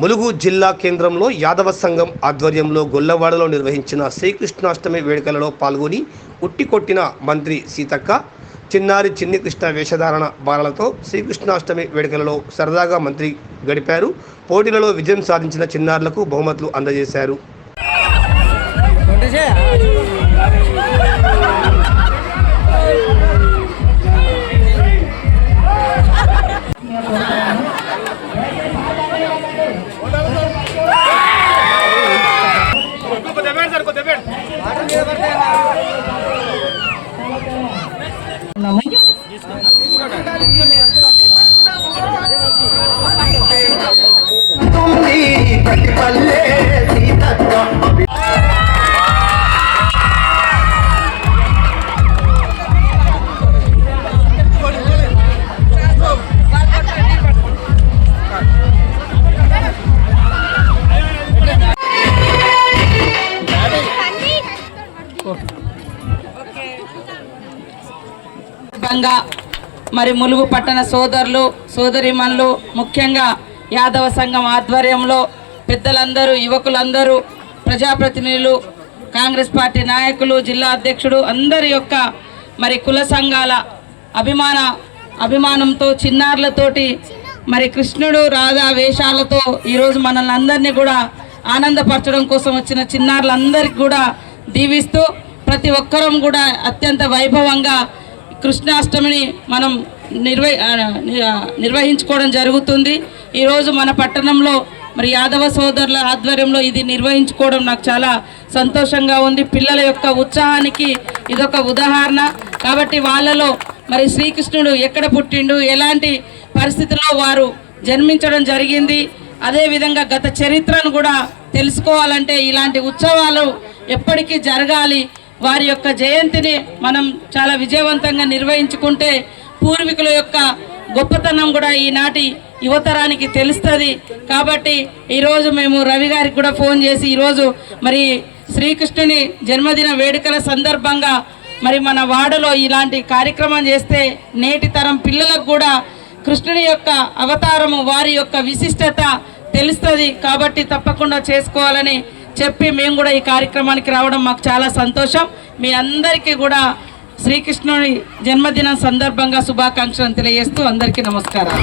ములుగు జిల్లా కేంద్రంలో యాదవ సంఘం ఆధ్వర్యంలో గొల్లవాడలో నిర్వహించిన శ్రీకృష్ణాష్టమి వేడుకలలో పాల్గొని ఉట్టికొట్టిన మంత్రి సీతక్క చిన్నారి చిన్ని కృష్ణ వేషధారణ బాలలతో శ్రీకృష్ణాష్టమి వేడుకలలో సరదాగా మంత్రి గడిపారు. పోటీలలో విజయం సాధించిన చిన్నారులకు బహుమతులు అందజేశారు. మరి ములుగు పట్టణ సోదరులు సోదరిమణులు ముఖ్యంగా యాదవ సంఘం ఆధ్వర్యంలో పెద్దలందరూ యువకులందరూ ప్రజాప్రతినిధులు కాంగ్రెస్ పార్టీ నాయకులు జిల్లా అధ్యక్షుడు అందరి యొక్క మరి కుల సంఘాల అభిమానంతో చిన్నారులతోటి మరి కృష్ణుడు రాధా వేషాలతో ఈరోజు మనల్ని అందరినీ కూడా ఆనందపరచడం కోసం వచ్చిన చిన్నారులందరికీ కూడా దీవిస్తూ ప్రతి ఒక్కరం కూడా అత్యంత వైభవంగా కృష్ణాష్టమిని మనం నిర్వహించుకోవడం జరుగుతుంది. ఈరోజు మన పట్టణంలో మరి యాదవ సోదరుల ఆధ్వర్యంలో ఇది నిర్వహించుకోవడం నాకు చాలా సంతోషంగా ఉంది. పిల్లల యొక్క ఉత్సాహానికి ఇదొక ఉదాహరణ. కాబట్టి వాళ్ళలో మరి శ్రీకృష్ణుడు ఎక్కడ పుట్టిండు, ఎలాంటి పరిస్థితుల్లో వారు జన్మించడం జరిగింది, అదేవిధంగా గత చరిత్రను కూడా తెలుసుకోవాలంటే ఇలాంటి ఉత్సవాలు ఎప్పటికీ జరగాలి. వారి యొక్క జయంతిని మనం చాలా విజయవంతంగా నిర్వహించుకుంటే పూర్వీకుల యొక్క గొప్పతనం కూడా ఈనాటి యువతరానికి తెలుస్తుంది. కాబట్టి ఈరోజు మేము రవి గారికి కూడా ఫోన్ చేసి ఈరోజు మరి శ్రీకృష్ణుని జన్మదిన వేడుకల సందర్భంగా మరి మన వాడలో ఇలాంటి కార్యక్రమం చేస్తే నేటి తరం పిల్లలకు కూడా కృష్ణుని యొక్క అవతారము వారి యొక్క విశిష్టత తెలుస్తుంది. కాబట్టి తప్పకుండా చేసుకోవాలని చెప్పి మేము కూడా ఈ కార్యక్రమానికి రావడం మాకు చాలా సంతోషం. మీ అందరికీ కూడా శ్రీకృష్ణుని జన్మదినం సందర్భంగా శుభాకాంక్షలు తెలియజేస్తూ అందరికీ నమస్కారం.